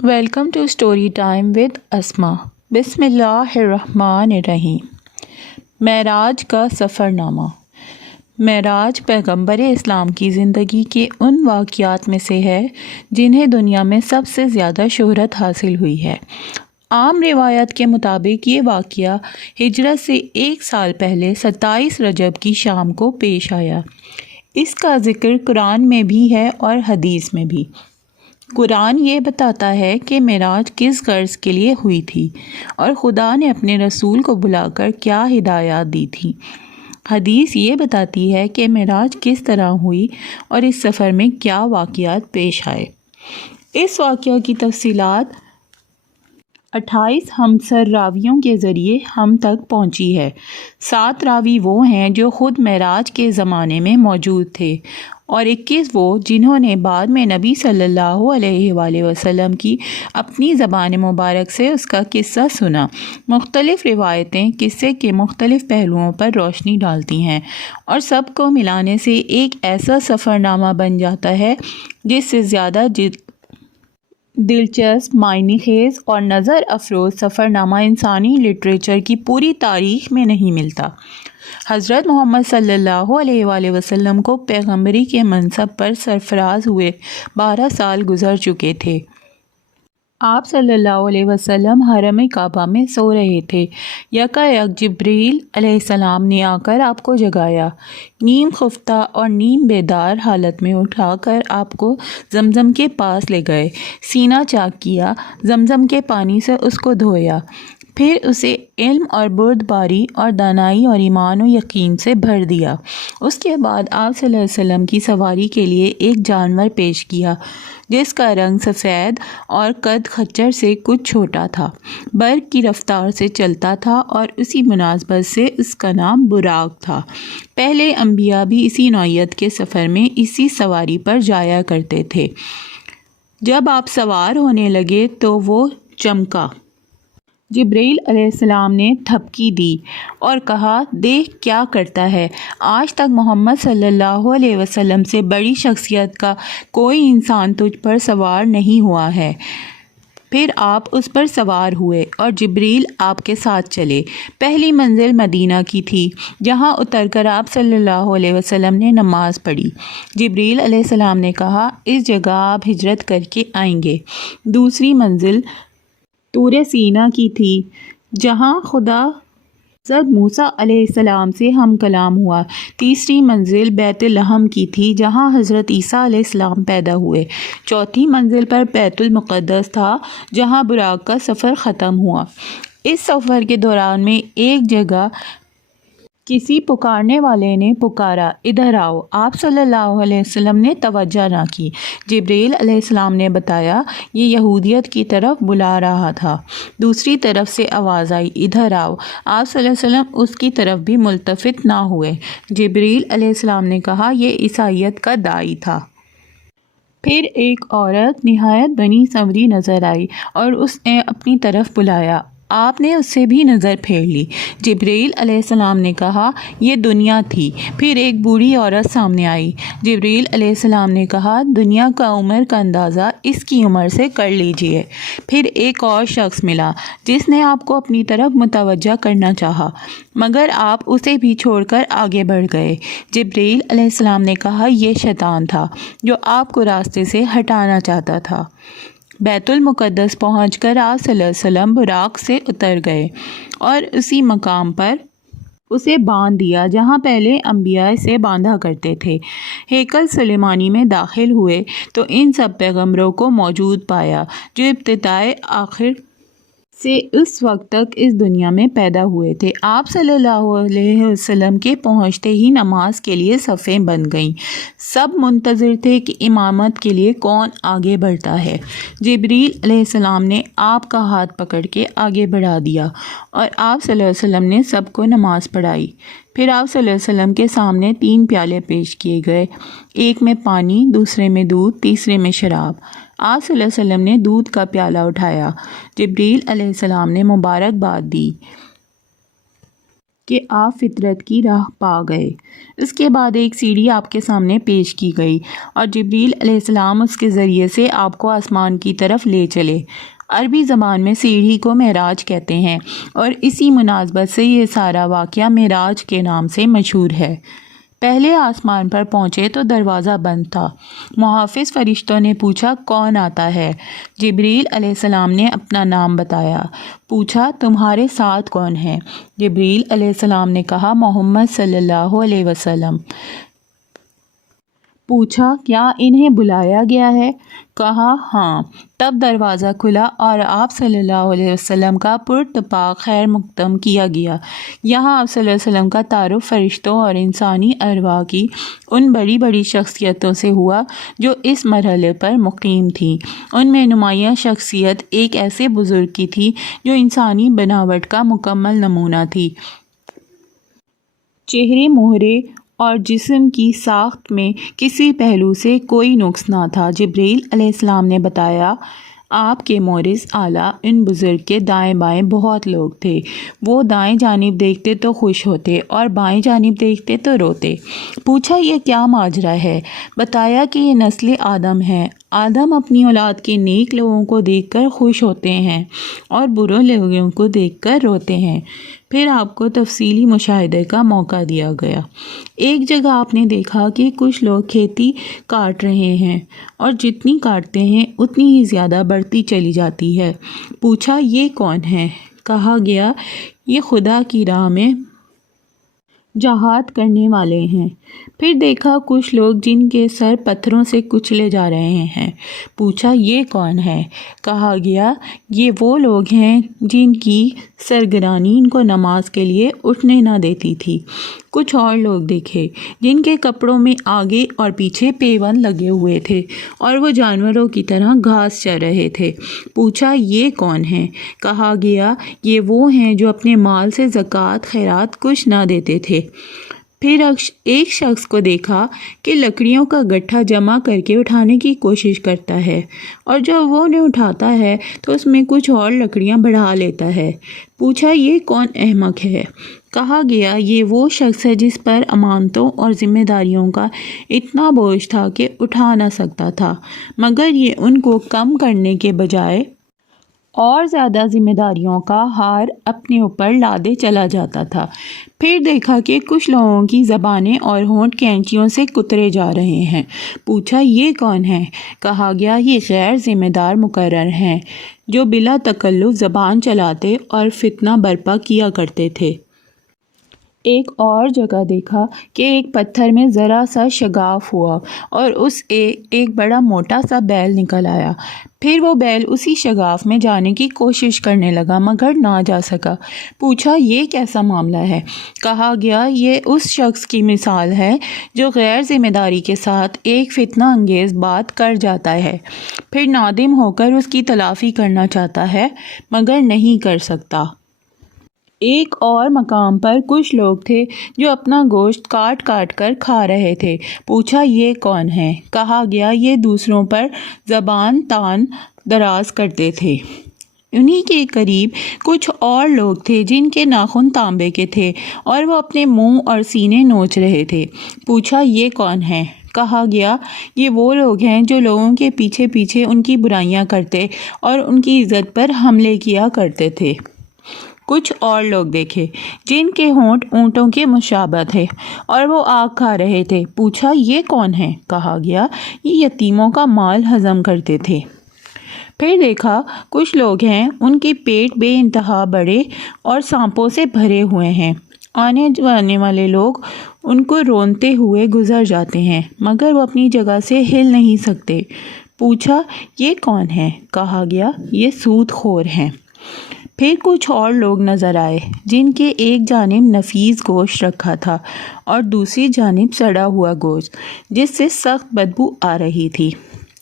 Welcome to story time with Asma. بسم اللہ الرحمن الرحیم۔ معراج کا سفر نامہ۔ معراج پیغمبر اسلام کی زندگی کے ان واقعات میں سے ہے جنہیں دنیا میں سب سے زیادہ شہرت حاصل ہوئی ہے۔ عام روایت کے مطابق یہ واقعہ ہجرت سے 1 سال پہلے 27 رجب کی شام کو پیش آیا۔ اس کا ذکر قرآن میں بھی ہے اور حدیث میں بھی۔ قرآن یہ بتاتا ہے کہ معراج کس غرض کے لیے ہوئی تھی اور خدا نے اپنے رسول کو بلا کر کیا ہدایات دی تھی۔ حدیث یہ بتاتی ہے کہ معراج کس طرح ہوئی اور اس سفر میں کیا واقعات پیش آئے۔ اس واقعہ کی تفصیلات 28 ہمسر راویوں کے ذریعے ہم تک پہنچی ہے۔ 7 راوی وہ ہیں جو خود معراج کے زمانے میں موجود تھے اور 21 وہ جنہوں نے بعد میں نبی صلی اللہ علیہ وآلہ وسلم کی اپنی زبان مبارک سے اس کا قصہ سنا۔ مختلف روایتیں قصے کے مختلف پہلوؤں پر روشنی ڈالتی ہیں اور سب کو ملانے سے ایک ایسا سفر نامہ بن جاتا ہے جس سے زیادہ دلچسپ، معنی خیز اور نظر افروز سفر نامہ انسانی لٹریچر کی پوری تاریخ میں نہیں ملتا۔ حضرت محمد صلی اللہ علیہ وآلہ وسلم کو پیغمبری کے منصب پر سرفراز ہوئے 12 سال گزر چکے تھے۔ آپ صلی اللہ علیہ وسلم حرم کعبہ میں سو رہے تھے۔ یکایک جبریل علیہ السلام نے آ کر آپ کو جگایا، نیم خفتہ اور نیم بیدار حالت میں اٹھا کر آپ کو زمزم کے پاس لے گئے، سینہ چاک کیا، زمزم کے پانی سے اس کو دھویا، پھر اسے علم اور بردباری اور دانائی اور ایمان و یقین سے بھر دیا۔ اس کے بعد آپ صلی اللہ علیہ وسلم کی سواری کے لیے ایک جانور پیش کیا جس کا رنگ سفید اور قد خچر سے کچھ چھوٹا تھا، برق کی رفتار سے چلتا تھا اور اسی مناسبت سے اس کا نام براق تھا۔ پہلے انبیاء بھی اسی نوعیت کے سفر میں اسی سواری پر جایا کرتے تھے۔ جب آپ سوار ہونے لگے تو وہ چمکا۔ جبریل علیہ السلام نے تھپکی دی اور کہا، دیکھ کیا کرتا ہے، آج تک محمد صلی اللہ علیہ وسلم سے بڑی شخصیت کا کوئی انسان تجھ پر سوار نہیں ہوا ہے۔ پھر آپ اس پر سوار ہوئے اور جبریل آپ کے ساتھ چلے۔ پہلی منزل مدینہ کی تھی جہاں اتر کر آپ صلی اللہ علیہ وسلم نے نماز پڑھی۔ جبریل علیہ السلام نے کہا، اس جگہ آپ ہجرت کر کے آئیں گے۔ دوسری منزل طور سینا کی تھی جہاں خدا حضرت موسیٰ علیہ السلام سے ہم کلام ہوا۔ تیسری منزل بیت لحم کی تھی جہاں حضرت عیسیٰ علیہ السلام پیدا ہوئے۔ چوتھی منزل پر بیت المقدس تھا جہاں براق کا سفر ختم ہوا۔ اس سفر کے دوران میں ایک جگہ کسی پکارنے والے نے پکارا، ادھر آؤ۔ آپ صلی اللہ علیہ وسلم نے توجہ نہ کی۔ جبریل علیہ السلام نے بتایا، یہ یہودیت کی طرف بلا رہا تھا۔ دوسری طرف سے آواز آئی، ادھر آؤ۔ آپ صلی اللہ علیہ وسلم اس کی طرف بھی ملتفت نہ ہوئے۔ جبریل علیہ السلام نے کہا، یہ عیسائیت کا داعی تھا۔ پھر ایک عورت نہایت بنی سنوری نظر آئی اور اس نے اپنی طرف بلایا۔ آپ نے اس سے بھی نظر پھیر لی۔ جبریل علیہ السلام نے کہا، یہ دنیا تھی۔ پھر ایک بوڑھی عورت سامنے آئی۔ جبریل علیہ السلام نے کہا، دنیا کا عمر کا اندازہ اس کی عمر سے کر لیجئے۔ پھر ایک اور شخص ملا جس نے آپ کو اپنی طرف متوجہ کرنا چاہا مگر آپ اسے بھی چھوڑ کر آگے بڑھ گئے۔ جبریل علیہ السلام نے کہا، یہ شیطان تھا جو آپ کو راستے سے ہٹانا چاہتا تھا۔ بیت المقدس پہنچ کر آپ صلی اللہ علیہ وسلم براق سے اتر گئے اور اسی مقام پر اسے باندھ دیا جہاں پہلے انبیاء اسے باندھا کرتے تھے۔ ہیکل سلیمانی میں داخل ہوئے تو ان سب پیغمبروں کو موجود پایا جو ابتدائے آخر سے اس وقت تک اس دنیا میں پیدا ہوئے تھے۔ آپ صلی اللہ علیہ وسلم کے پہنچتے ہی نماز کے لیے صفیں بن گئیں۔ سب منتظر تھے کہ امامت کے لیے کون آگے بڑھتا ہے۔ جبریل علیہ السلام نے آپ کا ہاتھ پکڑ کے آگے بڑھا دیا اور آپ صلی اللہ علیہ وسلم نے سب کو نماز پڑھائی۔ پھر آپ صلی اللہ علیہ وسلم کے سامنے 3 پیالے پیش کیے گئے، ایک میں پانی، دوسرے میں دودھ، تیسرے میں شراب۔ آپ صلی اللہ علیہ وسلم نے دودھ کا پیالہ اٹھایا۔ جبریل علیہ السلام نے مبارکباد دی۔ کہ آپ فطرت کی راہ پا گئے۔ اس کے بعد ایک سیڑھی آپ کے سامنے پیش کی گئی اور جبریل علیہ السلام اس کے ذریعے سے آپ کو آسمان کی طرف لے چلے۔ عربی زبان میں سیڑھی کو معراج کہتے ہیں اور اسی مناسبت سے یہ سارا واقعہ معراج کے نام سے مشہور ہے۔ پہلے آسمان پر پہنچے تو دروازہ بند تھا۔ محافظ فرشتوں نے پوچھا کون آتا ہے؟ جبریل علیہ السلام نے اپنا نام بتایا۔ پوچھا تمہارے ساتھ کون ہے؟ جبریل علیہ السلام نے کہا محمد صلی اللہ علیہ وسلم۔ پوچھا کیا انہیں بلایا گیا ہے؟ کہا ہاں۔ تب دروازہ کھلا اور آپ صلی اللہ علیہ وسلم کا پراتفاق خیر مقدم کیا گیا۔ یہاں آپ صلی اللہ علیہ وسلم کا تعارف فرشتوں اور انسانی ارواح کی ان بڑی بڑی شخصیتوں سے ہوا جو اس مرحلے پر مقیم تھیں۔ ان میں نمایاں شخصیت ایک ایسے بزرگ کی تھی جو انسانی بناوٹ کا مکمل نمونہ تھی۔ چہرے مہرے اور جسم کی ساخت میں کسی پہلو سے کوئی نقص نہ تھا۔ جبریل علیہ السلام نے بتایا آپ کے مورث اعلیٰ ان بزرگ کے دائیں بائیں بہت لوگ تھے۔ وہ دائیں جانب دیکھتے تو خوش ہوتے اور بائیں جانب دیکھتے تو روتے۔ پوچھا یہ کیا ماجرا ہے؟ بتایا کہ یہ نسل آدم ہے۔ آدم اپنی اولاد کے نیک لوگوں کو دیکھ کر خوش ہوتے ہیں اور برے لوگوں کو دیکھ کر روتے ہیں۔ پھر آپ کو تفصیلی مشاہدے کا موقع دیا گیا۔ ایک جگہ آپ نے دیکھا کہ کچھ لوگ کھیتی کاٹ رہے ہیں اور جتنی کاٹتے ہیں اتنی ہی زیادہ بڑھتی چلی جاتی ہے۔ پوچھا یہ کون ہے؟ کہا گیا یہ خدا کی راہ میں جہاد کرنے والے ہیں۔ پھر دیکھا کچھ لوگ جن کے سر پتھروں سے کچلے جا رہے ہیں۔ پوچھا یہ کون ہے؟ کہا گیا یہ وہ لوگ ہیں جن کی سرگرانی ان کو نماز کے لیے اٹھنے نہ دیتی تھی۔ کچھ اور لوگ دیکھے جن کے کپڑوں میں آگے اور پیچھے پیوند لگے ہوئے تھے اور وہ جانوروں کی طرح گھاس چر رہے تھے۔ پوچھا یہ کون ہیں؟ کہا گیا یہ وہ ہیں جو اپنے مال سے زکوٰۃ خیرات کچھ نہ دیتے تھے۔ پھر ایک شخص کو دیکھا کہ لکڑیوں کا گٹھا جمع کر کے اٹھانے کی کوشش کرتا ہے اور جب وہ انہیں اٹھاتا ہے تو اس میں کچھ اور لکڑیاں بڑھا لیتا ہے۔ پوچھا یہ کون احمق ہے؟ کہا گیا یہ وہ شخص ہے جس پر امانتوں اور ذمہ داریوں کا اتنا بوجھ تھا کہ اٹھا نہ سکتا تھا، مگر یہ ان کو کم کرنے کے بجائے اور زیادہ ذمہ داریوں کا ہار اپنے اوپر لادے چلا جاتا تھا۔ پھر دیکھا کہ کچھ لوگوں کی زبانیں اور ہونٹ کینچیوں سے کترے جا رہے ہیں۔ پوچھا یہ کون ہے؟ کہا گیا یہ غیر ذمہ دار مقرر ہیں جو بلا تکلف زبان چلاتے اور فتنہ برپا کیا کرتے تھے۔ ایک اور جگہ دیکھا کہ ایک پتھر میں ذرا سا شگاف ہوا اور اس ایک بڑا موٹا سا بیل نکل آیا۔ پھر وہ بیل اسی شگاف میں جانے کی کوشش کرنے لگا مگر نہ جا سکا۔ پوچھا یہ کیسا معاملہ ہے؟ کہا گیا یہ اس شخص کی مثال ہے جو غیر ذمہ داری کے ساتھ ایک فتنہ انگیز بات کر جاتا ہے، پھر نادم ہو کر اس کی تلافی کرنا چاہتا ہے مگر نہیں کر سکتا۔ ایک اور مقام پر کچھ لوگ تھے جو اپنا گوشت کاٹ کاٹ کر کھا رہے تھے۔ پوچھا یہ کون ہے؟ کہا گیا یہ دوسروں پر زبان تان دراز کرتے تھے۔ انہی کے قریب کچھ اور لوگ تھے جن کے ناخن تانبے کے تھے اور وہ اپنے منہ اور سینے نوچ رہے تھے۔ پوچھا یہ کون ہے؟ کہا گیا یہ وہ لوگ ہیں جو لوگوں کے پیچھے پیچھے ان کی برائیاں کرتے اور ان کی عزت پر حملے کیا کرتے تھے۔ کچھ اور لوگ دیکھے جن کے ہونٹ اونٹوں کے مشابہ تھے اور وہ آگ کھا رہے تھے۔ پوچھا یہ کون ہے؟ کہا گیا یہ یتیموں کا مال ہضم کرتے تھے۔ پھر دیکھا کچھ لوگ ہیں ان کے پیٹ بے انتہا بڑے اور سانپوں سے بھرے ہوئے ہیں۔ آنے جانے والے لوگ ان کو رونتے ہوئے گزر جاتے ہیں مگر وہ اپنی جگہ سے ہل نہیں سکتے۔ پوچھا یہ کون ہے؟ کہا گیا یہ سود خور ہیں۔ پھر کچھ اور لوگ نظر آئے جن کے ایک جانب نفیس گوشت رکھا تھا اور دوسری جانب سڑا ہوا گوشت جس سے سخت بدبو آ رہی تھی۔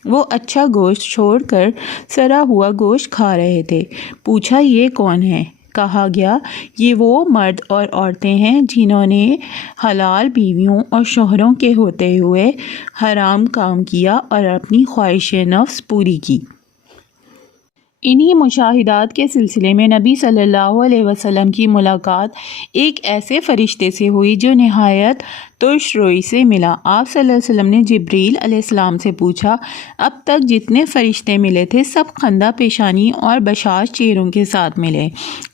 وہ اچھا گوشت چھوڑ کر سڑا ہوا گوشت کھا رہے تھے۔ پوچھا یہ کون ہے؟ کہا گیا یہ وہ مرد اور عورتیں ہیں جنہوں نے حلال بیویوں اور شوہروں کے ہوتے ہوئے حرام کام کیا اور اپنی خواہش نفس پوری کی۔ انہی مشاہدات کے سلسلے میں نبی صلی اللہ علیہ وسلم کی ملاقات ایک ایسے فرشتے سے ہوئی جو نہایت ترش روئی سے ملا۔ آپ صلی اللہ علیہ وسلم نے جبریل علیہ السلام سے پوچھا، اب تک جتنے فرشتے ملے تھے سب خندہ پیشانی اور بشاش چہروں کے ساتھ ملے،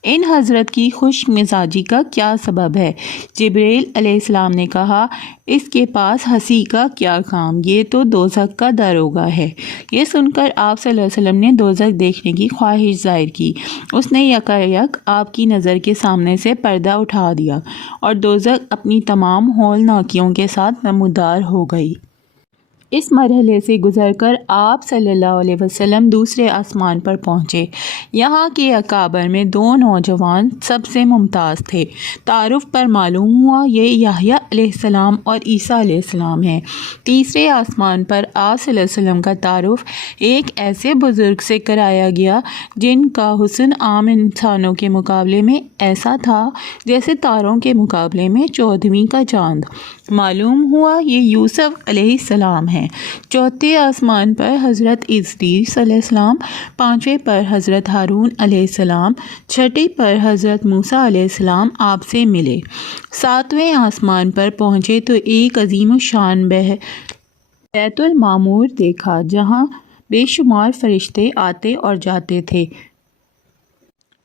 ان حضرت کی خوش مزاجی کا کیا سبب ہے؟ جبریل علیہ السلام نے کہا، اس کے پاس ہنسی کا کیا کام، یہ تو دوزخ کا داروغہ ہے۔ یہ سن کر آپ صلی اللہ علیہ وسلم نے دوزخ دیکھنے کی خواہش ظاہر کی۔ اس نے یکایک آپ کی نظر کے سامنے سے پردہ اٹھا دیا اور دوزخ اپنی تمام ہولناکیوں کے ساتھ نمودار ہو گئی۔ اس مرحلے سے گزر کر آپ صلی اللہ علیہ وسلم دوسرے آسمان پر پہنچے۔ یہاں کے اکابر میں دو نوجوان سب سے ممتاز تھے۔ تعارف پر معلوم ہوا یہ یحییٰ علیہ السلام اور عیسیٰ علیہ السلام ہیں۔ تیسرے آسمان پر آپ صلی اللہ علیہ وسلم کا تعارف ایک ایسے بزرگ سے کرایا گیا جن کا حسن عام انسانوں کے مقابلے میں ایسا تھا جیسے تاروں کے مقابلے میں چودھویں کا چاند۔ معلوم ہوا یہ یوسف علیہ السلام ہیں۔ چوتھے آسمان پر حضرت ادریس علیہ السلام، پانچویں پر حضرت ہارون علیہ السلام، چھٹے پر حضرت موسیٰ علیہ السلام آپ سے ملے۔ ساتویں آسمان پر پہنچے تو ایک عظیم الشان بیت المعمور دیکھا جہاں بے شمار فرشتے آتے اور جاتے تھے۔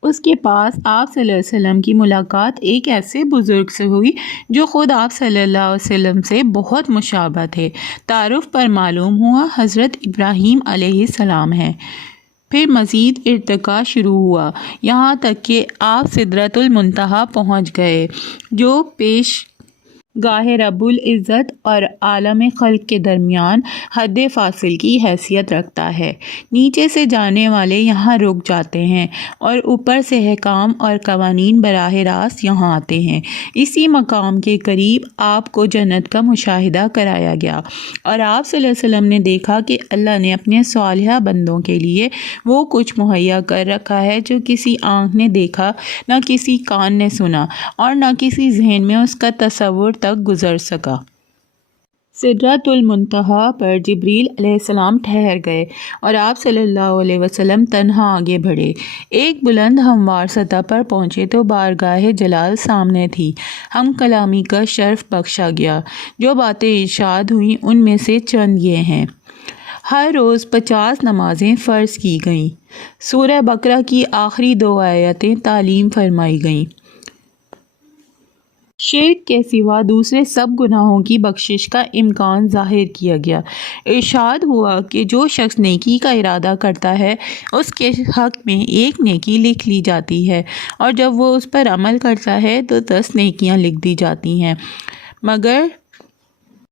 اس کے پاس آپ صلی اللہ علیہ وسلم کی ملاقات ایک ایسے بزرگ سے ہوئی جو خود آپ صلی اللہ علیہ وسلم سے بہت مشابہ تھے۔ تعارف پر معلوم ہوا حضرت ابراہیم علیہ السلام ہیں۔ پھر مزید ارتقاء شروع ہوا یہاں تک کہ آپ سدرۃ المنتہا پہنچ گئے جو پیش گاہ رب العزت اور عالم خلق کے درمیان حد فاصل کی حیثیت رکھتا ہے۔ نیچے سے جانے والے یہاں رک جاتے ہیں اور اوپر سے حکام اور قوانین براہ راست یہاں آتے ہیں۔ اسی مقام کے قریب آپ کو جنت کا مشاہدہ کرایا گیا اور آپ صلی اللہ علیہ وسلم نے دیکھا کہ اللہ نے اپنے صالحہ بندوں کے لیے وہ کچھ مہیا کر رکھا ہے جو کسی آنکھ نے دیکھا، نہ کسی کان نے سنا اور نہ کسی ذہن میں اس کا تصور تک گزر سکا۔ سدرۃ المنتہا پر جبریل علیہ السلام ٹھہر گئے اور آپ صلی اللہ علیہ وسلم تنہا آگے بڑھے۔ ایک بلند ہموار سطح پر پہنچے تو بارگاہ جلال سامنے تھی۔ ہم کلامی کا شرف بخشا گیا۔ جو باتیں ارشاد ہوئیں ان میں سے چند یہ ہیں۔ ہر روز 50 نمازیں فرض کی گئیں۔ سورہ بقرہ کی آخری 2 آیتیں تعلیم فرمائی گئیں۔ شرک کے سوا دوسرے سب گناہوں کی بخشش کا امکان ظاہر کیا گیا۔ ارشاد ہوا کہ جو شخص نیکی کا ارادہ کرتا ہے اس کے حق میں 1 نیکی لکھ لی جاتی ہے اور جب وہ اس پر عمل کرتا ہے تو 10 نیکیاں لکھ دی جاتی ہیں، مگر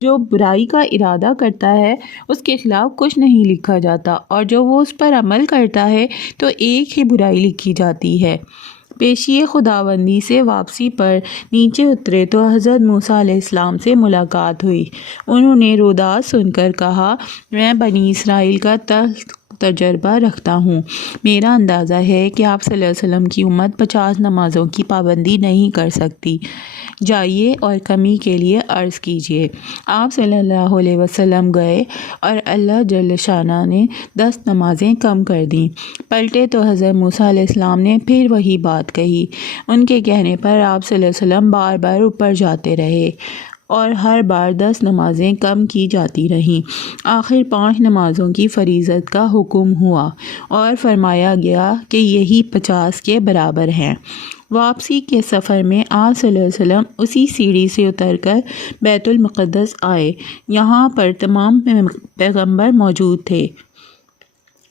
جو برائی کا ارادہ کرتا ہے اس کے خلاف کچھ نہیں لکھا جاتا اور جو وہ اس پر عمل کرتا ہے تو 1 ہی برائی لکھی جاتی ہے۔ پیشی خداوندی سے واپسی پر نیچے اترے تو حضرت موسیٰ علیہ السلام سے ملاقات ہوئی۔ انہوں نے روداد سن کر کہا، میں بنی اسرائیل کا تجربہ رکھتا ہوں۔ میرا اندازہ ہے کہ آپ صلی اللہ علیہ وسلم کی امت 50 نمازوں کی پابندی نہیں کر سکتی۔ جائیے اور کمی کے لیے عرض کیجیے۔ آپ صلی اللہ علیہ وسلم گئے اور اللہ جل شانہ نے 10 نمازیں کم کر دیں۔ پلٹے تو حضرت موسیٰ علیہ السلام نے پھر وہی بات کہی۔ ان کے کہنے پر آپ صلی اللہ علیہ وسلم بار بار اوپر جاتے رہے اور ہر بار 10 نمازیں کم کی جاتی رہیں۔ آخر 5 نمازوں کی فریضت کا حکم ہوا اور فرمایا گیا کہ یہی 50 کے برابر ہیں۔ واپسی کے سفر میں آپ صلی اللہ علیہ وسلم اسی سیڑھی سے اتر کر بیت المقدس آئے۔ یہاں پر تمام پیغمبر موجود تھے۔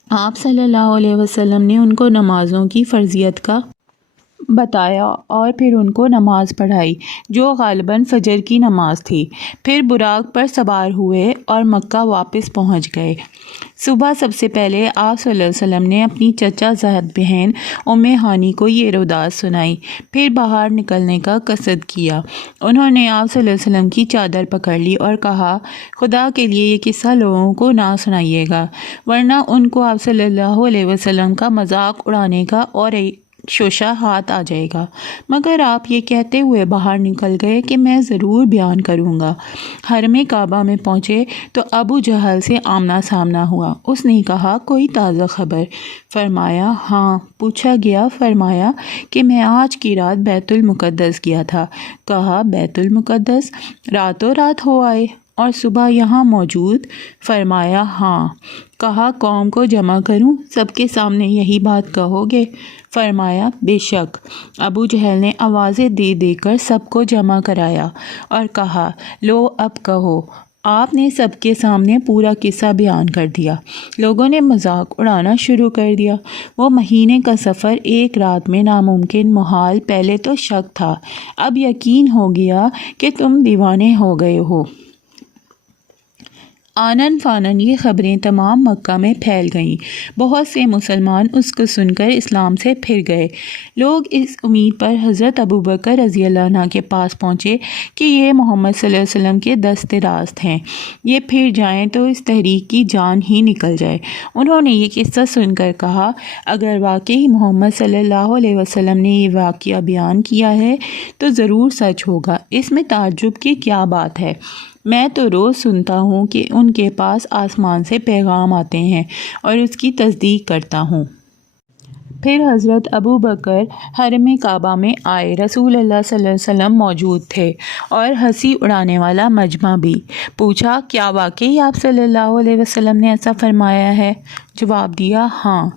آپ صلی اللہ علیہ وسلم نے ان کو نمازوں کی فرضیت کا بتایا اور پھر ان کو نماز پڑھائی جو غالباً فجر کی نماز تھی۔ پھر براق پر سوار ہوئے اور مکہ واپس پہنچ گئے۔ صبح سب سے پہلے آپ صلی اللہ علیہ وسلم نے اپنی چچا زاد بہن ام ہانی کو یہ روداد سنائی، پھر باہر نکلنے کا قصد کیا۔ انہوں نے آپ صلی اللہ علیہ وسلم کی چادر پکڑ لی اور کہا، خدا کے لیے یہ قصہ لوگوں کو نہ سنائیے گا، ورنہ ان کو آپ صلی اللہ علیہ وسلم کا مذاق اڑانے کا اور شوشہ ہاتھ آ جائے گا، مگر آپ یہ کہتے ہوئے باہر نکل گئے کہ میں ضرور بیان کروں گا۔ حرم کعبہ میں پہنچے تو ابو جہل سے آمنا سامنا ہوا۔ اس نے کہا کوئی تازہ خبر؟ فرمایا ہاں۔ پوچھا گیا، فرمایا کہ میں آج کی رات بیت المقدس گیا تھا۔ کہا بیت المقدس؟ راتوں رات ہو آئے اور صبح یہاں موجود؟ فرمایا ہاں۔ کہا قوم کو جمع کروں، سب کے سامنے یہی بات کہو گے؟ فرمایا بے شک۔ ابو جہل نے آوازیں دے دے کر سب کو جمع کرایا اور کہا لو اب کہو۔ آپ نے سب کے سامنے پورا قصہ بیان کر دیا۔ لوگوں نے مذاق اڑانا شروع کر دیا۔ وہ مہینے کا سفر ایک رات میں ناممکن، محال، پہلے تو شک تھا، اب یقین ہو گیا کہ تم دیوانے ہو گئے ہو۔ آنن فانن یہ خبریں تمام مکہ میں پھیل گئیں۔ بہت سے مسلمان اس کو سن کر اسلام سے پھر گئے۔ لوگ اس امید پر حضرت ابوبکر رضی اللہ عنہ کے پاس پہنچے کہ یہ محمد صلی اللہ علیہ وسلم کے دست راست ہیں، یہ پھر جائیں تو اس تحریک کی جان ہی نکل جائے۔ انہوں نے یہ قصہ سن کر کہا اگر واقعی محمد صلی اللہ علیہ وسلم نے یہ واقعہ بیان کیا ہے تو ضرور سچ ہوگا، اس میں تعجب کی کیا بات ہے؟ میں تو روز سنتا ہوں کہ ان کے پاس آسمان سے پیغام آتے ہیں اور اس کی تصدیق کرتا ہوں۔ پھر حضرت ابوبکر حرم کعبہ میں آئے، رسول اللہ صلی اللہ علیہ وسلم موجود تھے اور ہنسی اڑانے والا مجمع بھی۔ پوچھا کیا واقعی آپ صلی اللہ علیہ وسلم نے ایسا فرمایا ہے؟ جواب دیا ہاں۔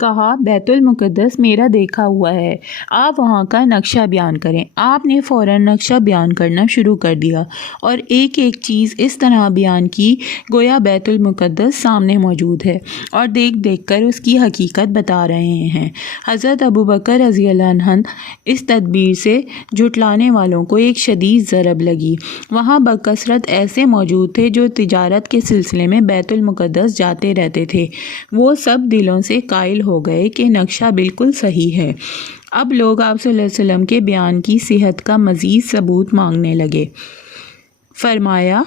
کہا بیت المقدس میرا دیکھا ہوا ہے، آپ وہاں کا نقشہ بیان کریں۔ آپ نے فوراً نقشہ بیان کرنا شروع کر دیا اور ایک ایک چیز اس طرح بیان کی گویا بیت المقدس سامنے موجود ہے اور دیکھ دیکھ کر اس کی حقیقت بتا رہے ہیں۔ حضرت ابوبکر رضی اللہ عنہ اس تدبیر سے جھٹلانے والوں کو ایک شدید ضرب لگی۔ وہاں بکثرت ایسے موجود تھے جو تجارت کے سلسلے میں بیت المقدس جاتے رہتے تھے، وہ سب دلوں سے قائل ہو گئے کہ نقشہ بالکل صحیح ہے۔ اب لوگ آپ صلی اللہ علیہ وسلم کے بیان کی صحت کا مزید ثبوت مانگنے لگے۔ فرمایا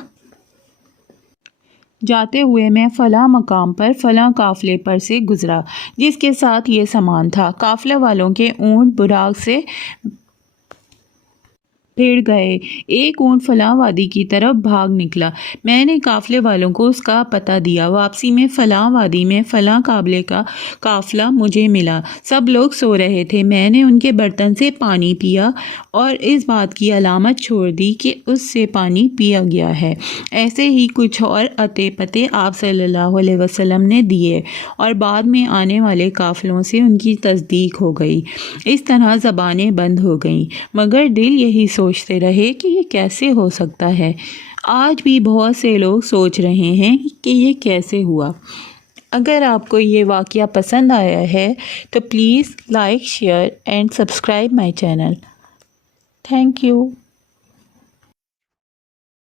جاتے ہوئے میں فلاں مقام پر فلاں قافلے پر سے گزرا جس کے ساتھ یہ سامان تھا، قافلے والوں کے اونٹ براق سے پھر گئے، ایک اونٹ فلاں وادی کی طرف بھاگ نکلا، میں نے قافلے والوں کو اس کا پتہ دیا، واپسی میں فلاں وادی میں فلاں قافلے کا قافلہ مجھے ملا، سب لوگ سو رہے تھے، میں نے ان کے برتن سے پانی پیا اور اس بات کی علامت چھوڑ دی کہ اس سے پانی پیا گیا ہے۔ ایسے ہی کچھ اور اتے پتے آپ صلی اللہ علیہ وسلم نے دیے اور بعد میں آنے والے قافلوں سے ان کی تصدیق ہو گئی۔ اس طرح زبانیں بند ہو گئیں، مگر دل یہی سوچتے رہے کہ یہ کیسے ہو سکتا ہے۔ آج بھی بہت سے لوگ سوچ رہے ہیں کہ یہ کیسے ہوا۔ اگر آپ کو یہ واقعہ پسند آیا ہے تو please like, share and subscribe my channel. Thank you.